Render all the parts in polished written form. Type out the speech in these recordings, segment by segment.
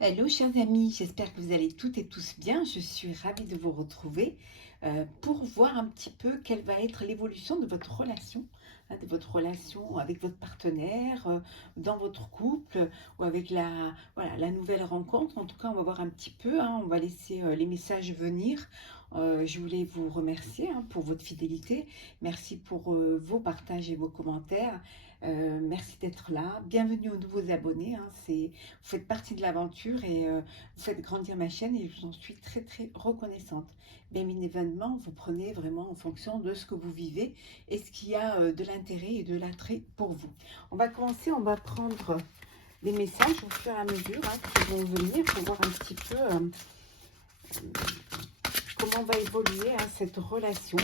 Hello chers amis, j'espère que vous allez toutes et tous bien. Je suis ravie de vous retrouver pour voir un petit peu quelle va être l'évolution de votre relation, de votre relation avec votre partenaire, dans votre couple ou avec la nouvelle rencontre. En tout cas, on va voir un petit peu, on va laisser les messages venir. Je voulais vous remercier pour votre fidélité. Merci pour vos partages et vos commentaires. Merci d'être là. Bienvenue aux nouveaux abonnés. Vous faites partie de l'aventure et vous faites grandir ma chaîne et je vous en suis très très reconnaissante. Bien évidemment, vous prenez vraiment en fonction de ce que vous vivez et ce qui a de l'intérêt et de l'attrait pour vous. On va commencer, on va prendre les messages au fur et à mesure qui vont venir pour voir un petit peu comment va évoluer cette relation.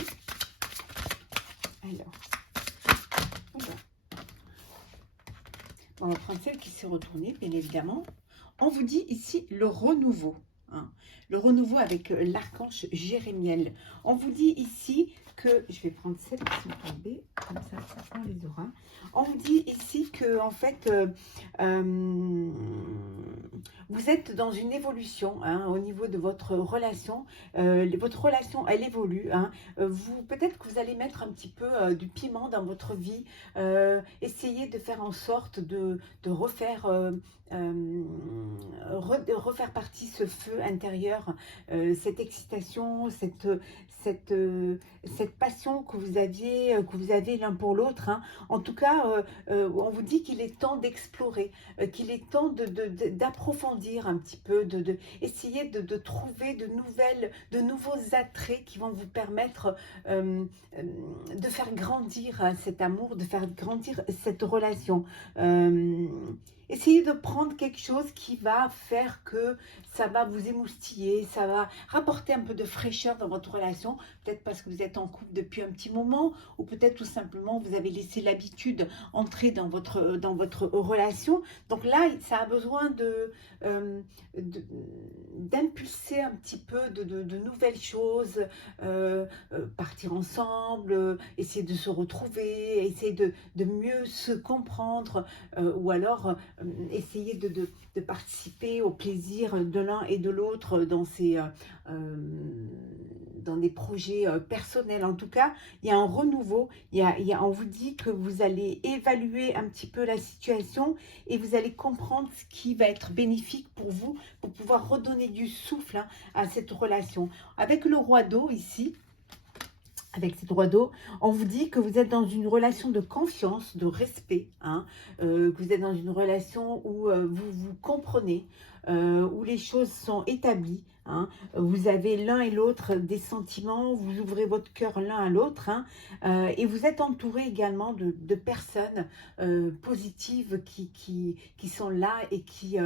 Alors, voilà. On va prendre celle qui s'est retournée, bien évidemment. On vous dit ici le renouveau. Le renouveau avec l'archange Jérémiel. On vous dit ici que, je vais prendre celles qui sont tombées, comme ça on les aura. On vous dit ici que, en fait, vous êtes dans une évolution au niveau de votre relation. Votre relation, elle évolue. Peut-être que vous allez mettre un petit peu du piment dans votre vie. Essayez de faire en sorte de refaire... refaire partie ce feu intérieur, cette excitation, cette, passion que vous avez l'un pour l'autre. En tout cas, on vous dit qu'il est temps d'explorer, qu'il est temps d'approfondir un petit peu, essayer de trouver de nouveaux attraits qui vont vous permettre de faire grandir cet amour, de faire grandir cette relation. Essayez de prendre quelque chose qui va faire que ça va vous émoustiller, ça va rapporter un peu de fraîcheur dans votre relation, peut-être parce que vous êtes en couple depuis un petit moment, ou peut-être tout simplement vous avez laissé l'habitude entrer dans votre relation. Donc là, ça a besoin d'impulser un petit peu de nouvelles choses, partir ensemble, essayer de se retrouver, essayer de mieux se comprendre, ou alors essayer de participer au plaisir de l'un et de l'autre dans des projets personnels. En tout cas, il y a un renouveau, on vous dit que vous allez évaluer un petit peu la situation et vous allez comprendre ce qui va être bénéfique pour vous, pour pouvoir redonner du souffle à cette relation. Avec le roi d'eau ici, avec cette roi d'eau, on vous dit que vous êtes dans une relation de confiance, de respect, que vous êtes dans une relation où vous vous comprenez, où les choses sont établies. Vous avez l'un et l'autre des sentiments, vous ouvrez votre cœur l'un à l'autre, et vous êtes entouré également de personnes positives qui sont là et qui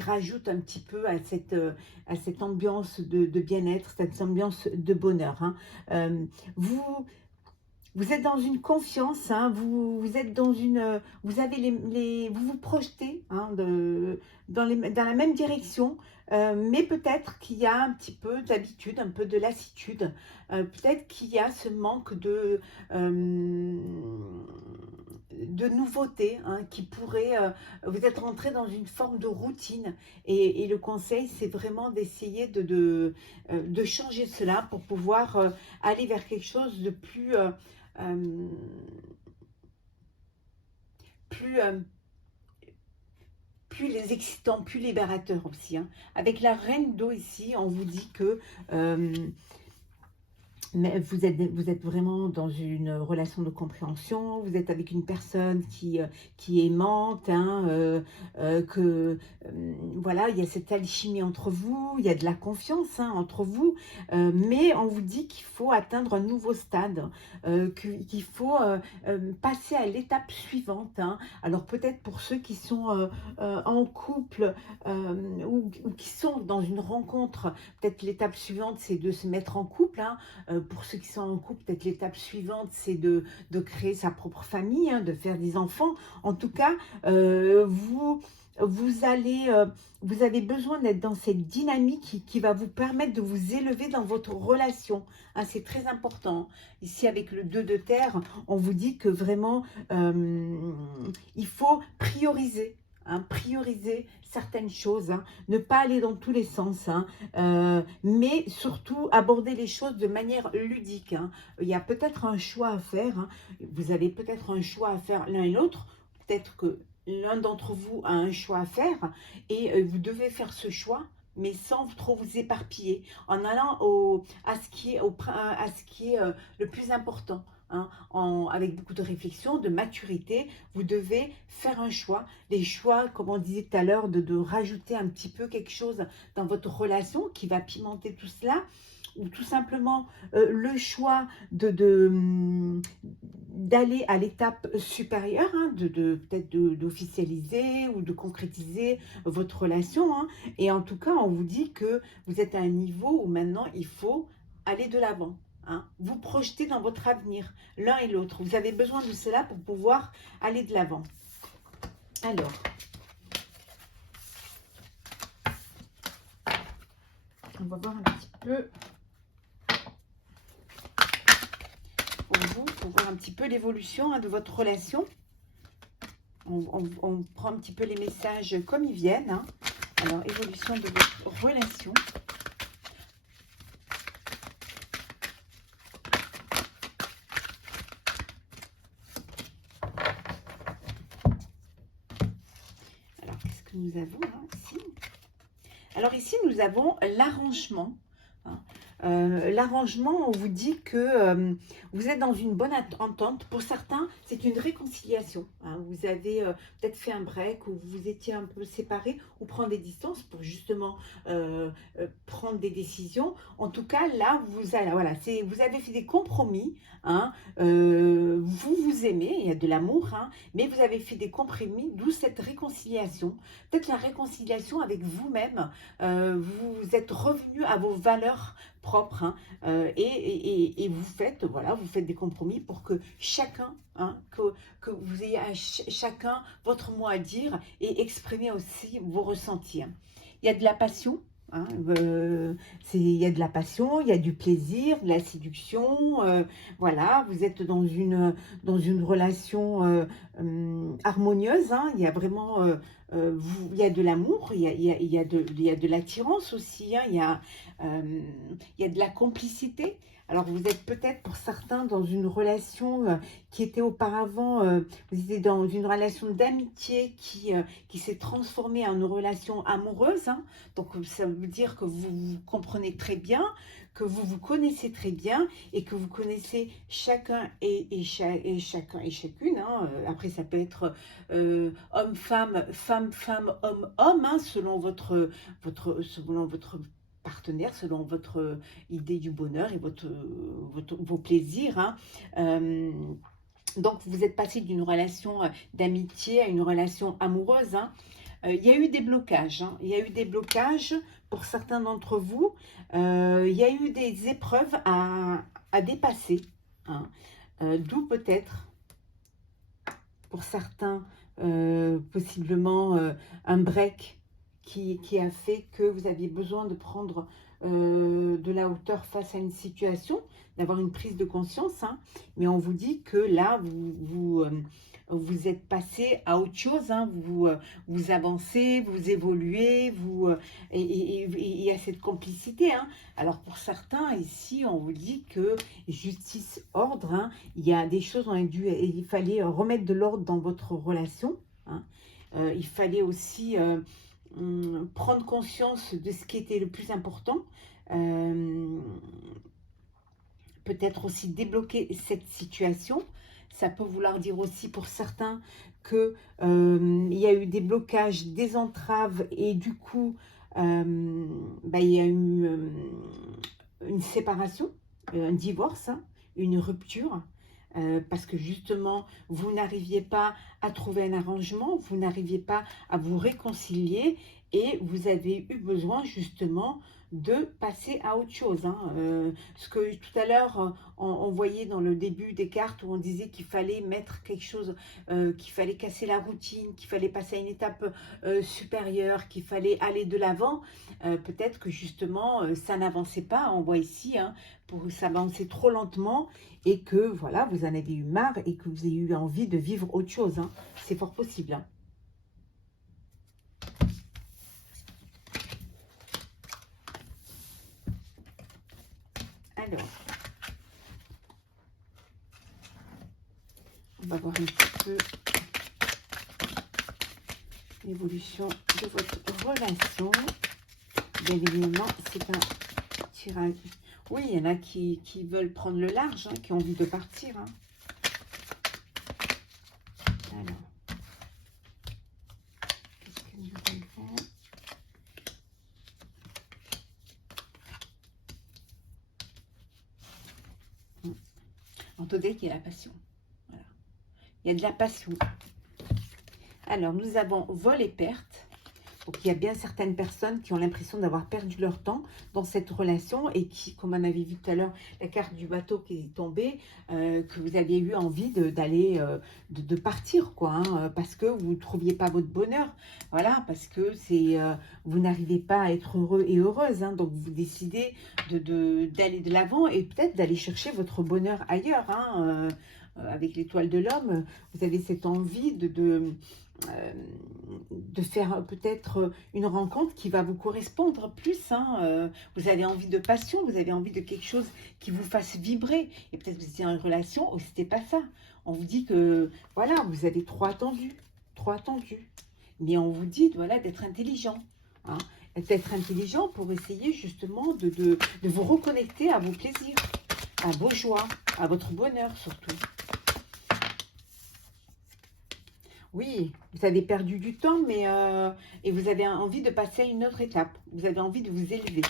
rajoute un petit peu à cette ambiance de bien-être, cette ambiance de bonheur. Vous êtes dans une confiance, vous êtes dans une, vous avez vous vous projetez dans la même direction, mais peut-être qu'il y a un petit peu d'habitude, un peu de lassitude, peut-être qu'il y a ce manque de nouveautés qui pourrait, vous êtes rentré dans une forme de routine et le conseil c'est vraiment d'essayer de changer cela pour pouvoir aller vers quelque chose de plus plus plus les excitant, plus libérateur aussi. Avec la reine d'eau ici, on vous dit que mais vous êtes vraiment dans une relation de compréhension, vous êtes avec une personne qui est aimante, voilà, il y a cette alchimie entre vous, il y a de la confiance entre vous, mais on vous dit qu'il faut atteindre un nouveau stade, qu'il faut passer à l'étape suivante. Alors peut-être pour ceux qui sont en couple ou qui sont dans une rencontre, peut-être l'étape suivante c'est de se mettre en couple, pour ceux qui sont en couple, peut-être l'étape suivante, c'est de créer sa propre famille, de faire des enfants. En tout cas, vous avez besoin d'être dans cette dynamique qui va vous permettre de vous élever dans votre relation. C'est très important. Ici, avec le 2 de terre, on vous dit que vraiment, il faut prioriser. hein, prioriser certaines choses, hein, ne pas aller dans tous les sens, hein, mais surtout aborder les choses de manière ludique, hein. Il y a peut-être un choix à faire, hein. Vous avez peut-être un choix à faire l'un et l'autre, peut-être que l'un d'entre vous a un choix à faire et vous devez faire ce choix, mais sans trop vous éparpiller, en allant à ce qui est, à ce qui est le plus important. Hein, avec beaucoup de réflexion, de maturité, vous devez faire un choix. Les choix, comme on disait tout à l'heure, de rajouter un petit peu quelque chose dans votre relation qui va pimenter tout cela, ou tout simplement le choix d'aller à l'étape supérieure, hein, peut-être d'officialiser ou de concrétiser votre relation. Hein. Et en tout cas, on vous dit que vous êtes à un niveau où maintenant il faut aller de l'avant. Hein, vous projetez dans votre avenir, l'un et l'autre. Vous avez besoin de cela pour pouvoir aller de l'avant. Alors, on va voir un petit peu pour vous, pour voir un petit peu l'évolution, hein, de votre relation. On prend un petit peu les messages comme ils viennent. Hein. Alors, évolution de votre relation. Alors, qu'est-ce que nous avons là, ici? Alors ici, nous avons l'arrangement. Hein. L'arrangement, on vous dit que vous êtes dans une bonne entente. Pour certains, c'est une réconciliation. Hein. Vous avez peut-être fait un break ou vous étiez un peu séparés ou prendre des distances pour justement prendre des décisions. En tout cas, là, vous avez fait des compromis. Hein. Vous vous aimez, il y a de l'amour, hein, mais vous avez fait des compromis, d'où cette réconciliation. Peut-être la réconciliation avec vous-même. Vous êtes revenu à vos valeurs propres, hein, et vous faites des compromis pour que chacun, hein, que vous ayez chacun votre mot à dire et exprimer aussi vos ressentis. Hein. Il y a de la passion. Hein, il y a de la passion, il y a du plaisir, de la séduction, voilà, vous êtes dans une relation harmonieuse, hein, il y a vraiment, il y a de l'amour, il y a de l'attirance aussi, hein, il y a de la complicité. Alors vous êtes peut-être pour certains dans une relation qui était auparavant, vous étiez dans une relation d'amitié qui s'est transformée en une relation amoureuse. Hein. Donc ça veut dire que vous vous comprenez très bien, que vous vous connaissez très bien et que vous connaissez chacun et chacun et chacune. Hein. Après ça peut être homme-femme, femme-femme, homme-homme, hein, selon votre partenaire, selon votre idée du bonheur et vos plaisirs. Hein. Donc, vous êtes passé d'une relation d'amitié à une relation amoureuse. Hein. Il y a eu des blocages. Hein. Il y a eu des blocages pour certains d'entre vous. Il y a eu des épreuves à dépasser. Hein. D'où peut-être, pour certains, possiblement un break qui a fait que vous aviez besoin de prendre de la hauteur face à une situation, d'avoir une prise de conscience. Hein. Mais on vous dit que là, vous êtes passé à autre chose. Hein. Vous avancez, vous évoluez, et il y a cette complicité. Hein. Alors pour certains, ici, on vous dit que justice, ordre, hein, il y a des choses, il fallait remettre de l'ordre dans votre relation. Hein. Il fallait aussi prendre conscience de ce qui était le plus important, peut-être aussi débloquer cette situation. Ça peut vouloir dire aussi pour certains que il y a eu des blocages, des entraves et du coup il y a eu une séparation, un divorce, hein, une rupture. Parce que justement, vous n'arriviez pas à trouver un arrangement, vous n'arriviez pas à vous réconcilier et vous avez eu besoin justement de passer à autre chose. Hein. Ce que tout à l'heure, on voyait dans le début des cartes où on disait qu'il fallait mettre quelque chose, qu'il fallait casser la routine, qu'il fallait passer à une étape supérieure, qu'il fallait aller de l'avant. Peut-être que justement, ça n'avançait pas. On voit ici, hein, ça avançait trop lentement et que voilà, vous en avez eu marre et que vous avez eu envie de vivre autre chose. Hein. C'est fort possible. Hein. Alors, on va voir un petit peu l'évolution de votre relation. Bien évidemment, c'est un tirage. Oui, il y en a qui veulent prendre le large, hein, qui ont envie de partir. Hein. Alors, qu'est-ce que nous allons faire? En tout cas, il y a la passion. Voilà. Il y a de la passion. Alors, nous avons vol et perte. Donc, il y a bien certaines personnes qui ont l'impression d'avoir perdu leur temps dans cette relation et qui, comme on avait vu tout à l'heure, la carte du bateau qui est tombée, que vous aviez eu envie d'aller, de partir, quoi, hein, parce que vous ne trouviez pas votre bonheur. Voilà, parce que vous n'arrivez pas à être heureux et heureuse. Hein, donc, vous décidez d'aller de l'avant et peut-être d'aller chercher votre bonheur ailleurs. Hein, avec l'étoile de l'homme, vous avez cette envie de faire peut-être une rencontre qui va vous correspondre plus. Hein. Vous avez envie de passion, vous avez envie de quelque chose qui vous fasse vibrer. Et peut-être que vous étiez en relation où c'était pas ça. On vous dit que, voilà, vous avez trop attendu. Trop attendu. Mais on vous dit, voilà, d'être intelligent. Hein. D'être intelligent pour essayer justement de vous reconnecter à vos plaisirs, à vos joies, à votre bonheur surtout. Oui, vous avez perdu du temps, mais et vous avez envie de passer à une autre étape. Vous avez envie de vous élever.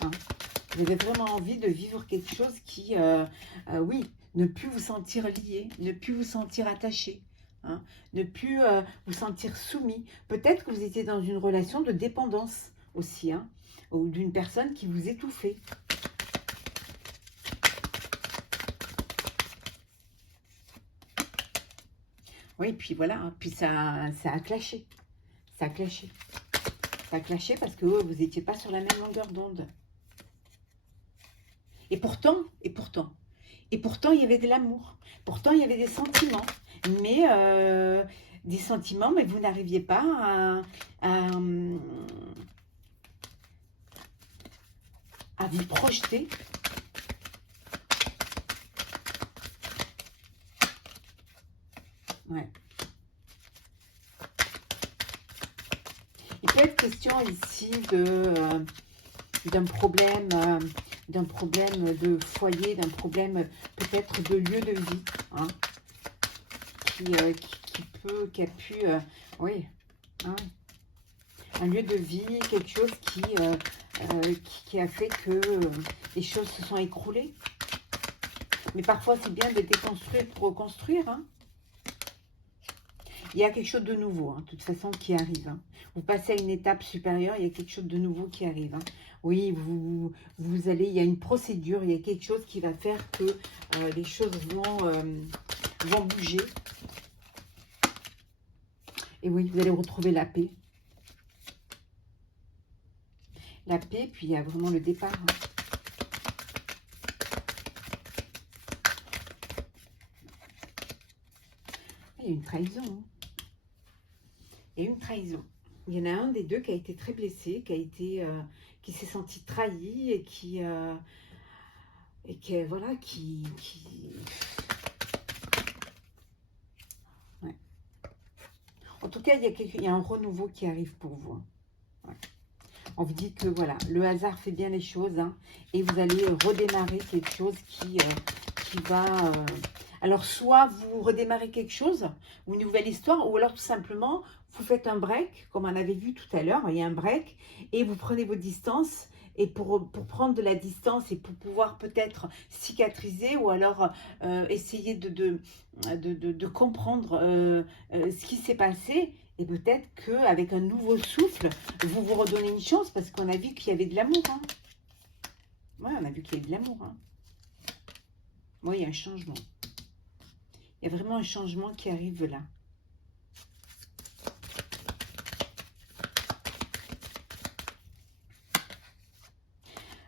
Hein. Vous avez vraiment envie de vivre quelque chose qui, oui, ne plus vous sentir lié, ne plus vous sentir attaché, hein, ne plus vous sentir soumis. Peut-être que vous étiez dans une relation de dépendance aussi, hein, ou d'une personne qui vous étouffait. Oui, puis voilà, hein, puis ça a clashé. Ça a clashé. Ça a clashé parce que vous n'étiez pas sur la même longueur d'onde. Et pourtant, il y avait de l'amour. Pourtant, il y avait des sentiments. Mais mais vous n'arriviez pas à vous projeter. Ouais. Il peut être question ici d'un problème de foyer, d'un problème peut-être de lieu de vie, hein, qui a pu, oui, hein, un lieu de vie, quelque chose qui a fait que les choses se sont écroulées. Mais parfois, c'est bien de déconstruire pour reconstruire, hein. Il y a quelque chose de nouveau, hein, de toute façon, qui arrive. Hein. Vous passez à une étape supérieure, il y a quelque chose de nouveau qui arrive. Hein. Oui, vous allez, il y a une procédure, il y a quelque chose qui va faire que les choses vont bouger. Et oui, vous allez retrouver la paix. La paix, puis il y a vraiment le départ. Hein. Il y a une trahison. Hein. Il y a une trahison. Il y en a un des deux qui a été très blessé, qui s'est senti trahi et qui voilà, ouais. En tout cas, il y a un renouveau qui arrive pour vous. Hein. Ouais. On vous dit que voilà, le hasard fait bien les choses, hein, et vous allez redémarrer quelque chose qui va... alors, soit vous redémarrez quelque chose, une nouvelle histoire, ou alors tout simplement, vous faites un break, comme on avait vu tout à l'heure, il y a un break, et vous prenez vos distances, et pour prendre de la distance et pour pouvoir peut-être cicatriser, ou alors essayer de comprendre ce qui s'est passé, et peut-être qu'avec un nouveau souffle, vous vous redonnez une chance, parce qu'on a vu qu'il y avait de l'amour. Hein. Ouais, on a vu qu'il y avait de l'amour. Hein. Oui, il y a un changement. Il y a vraiment un changement qui arrive là.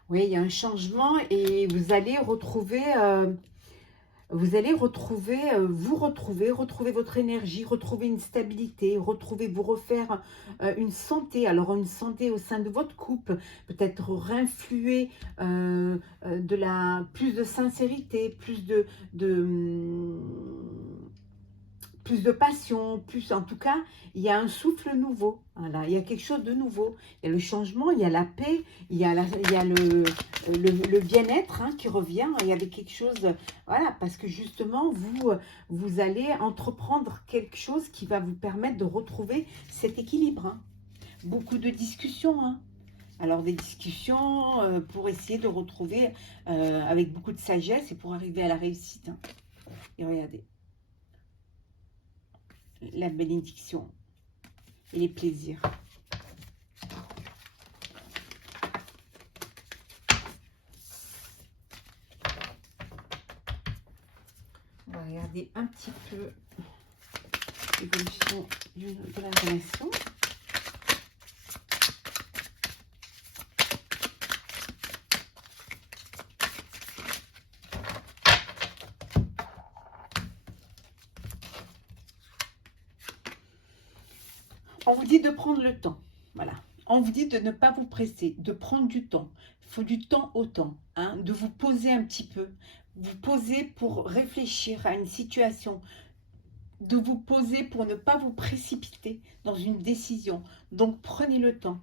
Oui, il y a un changement et vous allez retrouver Vous allez retrouver, retrouver votre énergie, retrouver une stabilité, retrouver, vous refaire une santé. Alors une santé au sein de votre couple, peut-être réinfluer plus de sincérité, plus de passion, plus en tout cas, il y a un souffle nouveau. Voilà, il y a quelque chose de nouveau. Il y a le changement, il y a la paix, il y a le bien-être qui revient. Il y avait quelque chose, voilà, parce que justement, vous allez entreprendre quelque chose qui va vous permettre de retrouver cet équilibre. Beaucoup de discussions. Alors des discussions pour essayer de retrouver avec beaucoup de sagesse et pour arriver à la réussite. Et regardez. La bénédiction et les plaisirs. On va regarder un petit peu l'évolution de la relation. On vous dit de prendre le temps, voilà. On vous dit de ne pas vous presser, de prendre du temps. Il faut du temps au temps, de vous poser un petit peu. Vous poser pour réfléchir à une situation, de vous poser pour ne pas vous précipiter dans une décision. Donc prenez le temps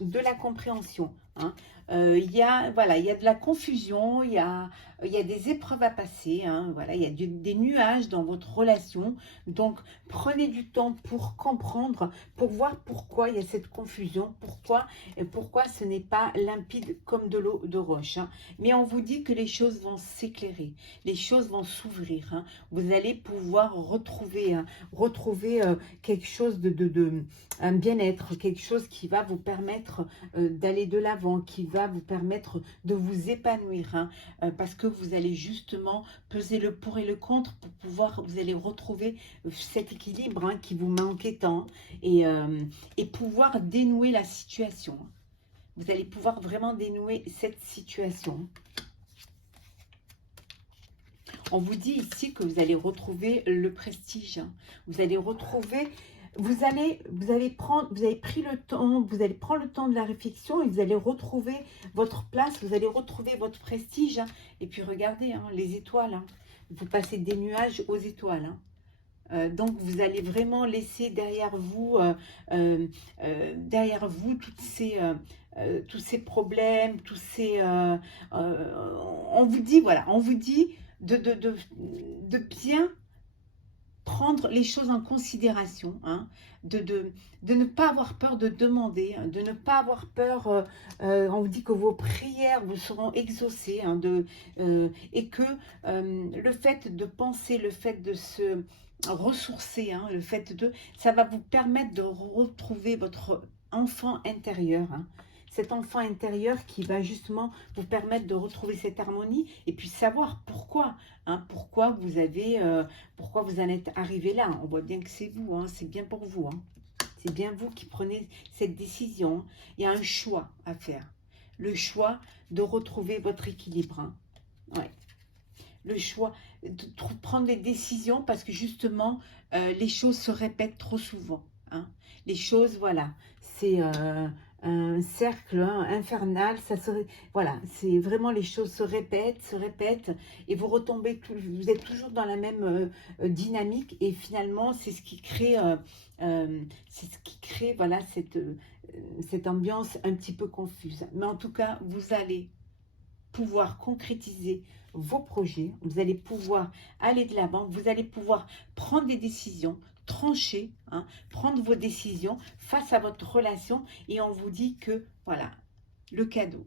de la compréhension. Il y a de la confusion, il y a des épreuves à passer, voilà, il y a des nuages dans votre relation. Donc prenez du temps pour comprendre, pour voir pourquoi il y a cette confusion, pourquoi ce n'est pas limpide comme de l'eau de roche. Mais on vous dit que les choses vont s'éclairer, les choses vont s'ouvrir. Vous allez pouvoir retrouver quelque chose un bien-être, quelque chose qui va vous permettre d'aller de l'avant, qui va vous permettre de vous épanouir, parce que vous allez justement peser le pour et le contre pour pouvoir, vous allez retrouver cet équilibre qui vous manquait tant et pouvoir dénouer la situation. Vous allez pouvoir vraiment dénouer cette situation. On vous dit ici que vous allez retrouver le prestige. Vous allez retrouver... Vous allez prendre le temps de la réflexion et vous allez retrouver votre place, vous allez retrouver votre prestige. Et puis regardez, les étoiles. Vous passez des nuages aux étoiles. Donc vous allez vraiment laisser derrière vous tous ces problèmes, on vous dit, voilà, on vous dit de bien prendre les choses en considération, de ne pas avoir peur de demander, de ne pas avoir peur, on vous dit que vos prières vous seront exaucées, et que le fait de penser, le fait de se ressourcer, ça va vous permettre de retrouver votre enfant intérieur, cet enfant intérieur qui va justement vous permettre de retrouver cette harmonie et puis savoir pourquoi, pourquoi vous en êtes arrivé là. On voit bien que c'est vous, c'est bien pour vous, c'est bien vous qui prenez cette décision. Il y a un choix à faire, le choix de retrouver votre équilibre, ouais. Le choix de prendre des décisions parce que justement les choses se répètent trop souvent, les choses, voilà, c'est un cercle infernal, voilà, c'est vraiment, les choses se répètent et vous retombez, vous êtes toujours dans la même dynamique et finalement c'est ce qui crée voilà cette ambiance un petit peu confuse. Mais en tout cas, vous allez pouvoir concrétiser vos projets, vous allez pouvoir aller de l'avant, vous allez pouvoir prendre des décisions, trancher, prendre vos décisions face à votre relation et on vous dit que voilà, le cadeau,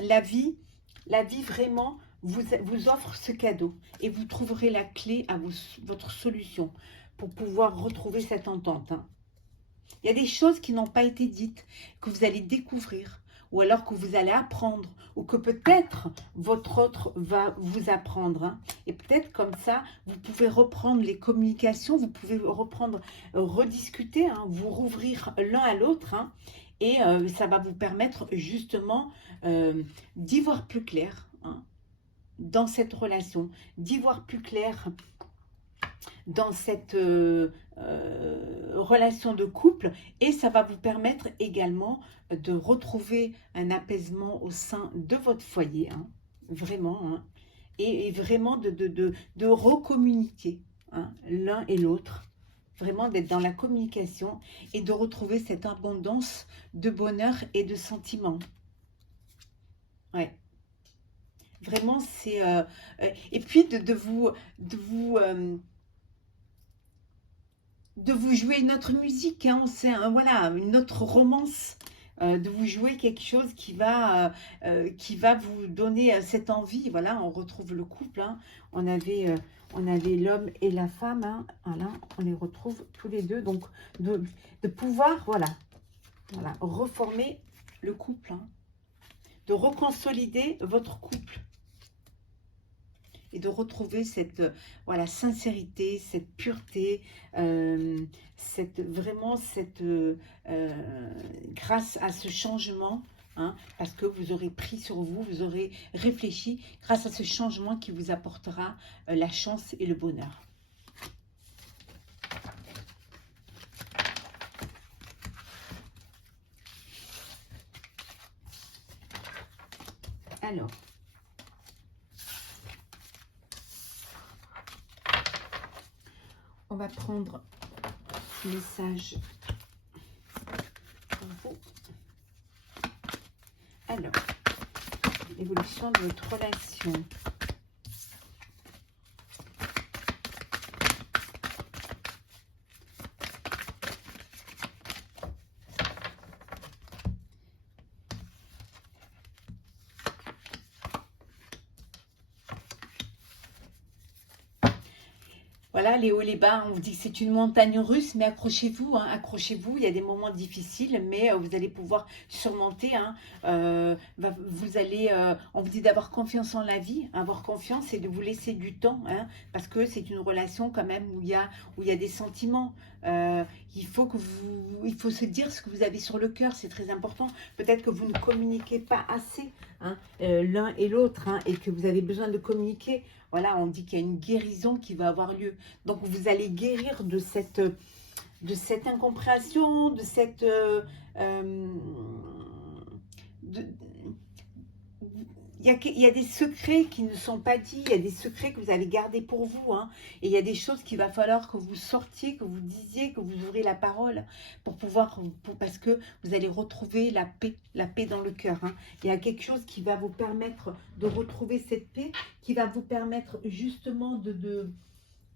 la vie vraiment vous offre ce cadeau et vous trouverez la clé à votre solution pour pouvoir retrouver cette entente. Il y a des choses qui n'ont pas été dites, que vous allez découvrir, ou alors que vous allez apprendre, ou que peut-être votre autre va vous apprendre. Et peut-être comme ça, vous pouvez reprendre les communications, vous pouvez reprendre, rediscuter, vous rouvrir l'un à l'autre, et ça va vous permettre justement d'y voir plus clair, dans cette relation, d'y voir plus clair dans cette relation de couple, et ça va vous permettre également de retrouver un apaisement au sein de votre foyer, hein, vraiment, hein, et vraiment de recommuniquer, hein, l'un et l'autre, vraiment d'être dans la communication et de retrouver cette abondance de bonheur et de sentiments. Ouais. Vraiment, c'est... et puis de vous jouer une autre musique, hein, c'est voilà, une autre romance, de vous jouer quelque chose qui va vous donner cette envie. Voilà, on retrouve le couple, hein. On avait l'homme et la femme, hein, voilà, on les retrouve tous les deux. Donc, de pouvoir, voilà, reformer le couple, hein, de reconsolider votre couple. Et de retrouver cette voilà, sincérité, cette pureté, grâce à ce changement, hein, parce que vous aurez pris sur vous, vous aurez réfléchi, grâce à ce changement qui vous apportera la chance et le bonheur. Alors, on va prendre ce message pour vous. Alors, l'évolution de votre relation. Voilà, les hauts, les bas, on vous dit que c'est une montagne russe, mais accrochez-vous, hein, accrochez-vous, il y a des moments difficiles, mais vous allez pouvoir surmonter, hein, vous allez, on vous dit d'avoir confiance en la vie, avoir confiance et de vous laisser du temps, hein, parce que c'est une relation quand même où il y a des sentiments. Il faut se dire ce que vous avez sur le cœur, c'est très important. Peut-être que vous ne communiquez pas assez, hein, l'un et l'autre, hein, et que vous avez besoin de communiquer. Voilà, on dit qu'il y a une guérison qui va avoir lieu. Donc, vous allez guérir de cette incompréhension, il y a des secrets qui ne sont pas dits, il y a des secrets que vous allez garder pour vous, hein, et il y a des choses qu'il va falloir que vous sortiez, que vous disiez, que vous ouvrez la parole parce que vous allez retrouver la paix dans le cœur, hein. Il y a quelque chose qui va vous permettre de retrouver cette paix, qui va vous permettre justement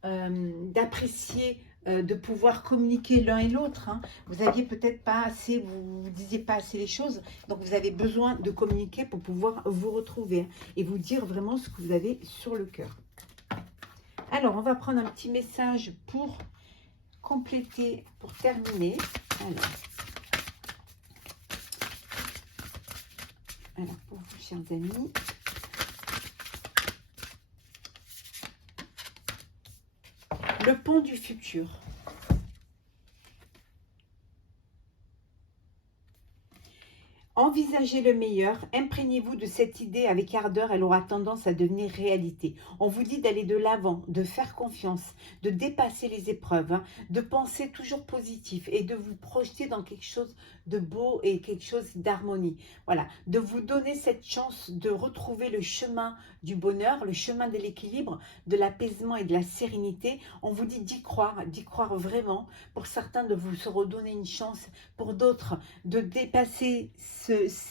d'apprécier, de pouvoir communiquer l'un et l'autre, hein. Vous aviez peut-être pas assez, vous ne disiez pas assez les choses, donc vous avez besoin de communiquer pour pouvoir vous retrouver, hein, et vous dire vraiment ce que vous avez sur le cœur. Alors, on va prendre un petit message pour compléter, pour terminer. Alors pour vous, chers amis, le pont du futur. Envisagez le meilleur, imprégnez-vous de cette idée avec ardeur, elle aura tendance à devenir réalité. On vous dit d'aller de l'avant, de faire confiance, de dépasser les épreuves, hein, de penser toujours positif et de vous projeter dans quelque chose de beau et quelque chose d'harmonie. Voilà, de vous donner cette chance de retrouver le chemin du bonheur, le chemin de l'équilibre, de l'apaisement et de la sérénité. On vous dit d'y croire vraiment. Pour certains, de vous se redonner une chance, pour d'autres, de dépasser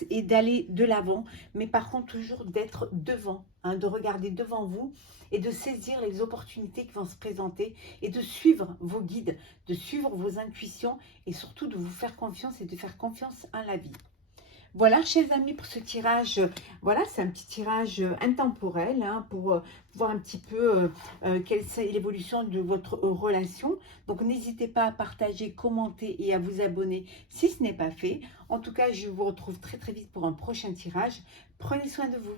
et d'aller de l'avant, mais par contre toujours d'être devant, hein, de regarder devant vous et de saisir les opportunités qui vont se présenter et de suivre vos guides, de suivre vos intuitions et surtout de vous faire confiance et de faire confiance à la vie. Voilà, chers amis, pour ce tirage, voilà, c'est un petit tirage intemporel, hein, pour voir un petit peu quelle est l'évolution de votre relation. Donc, n'hésitez pas à partager, commenter et à vous abonner si ce n'est pas fait. En tout cas, je vous retrouve très très vite pour un prochain tirage. Prenez soin de vous.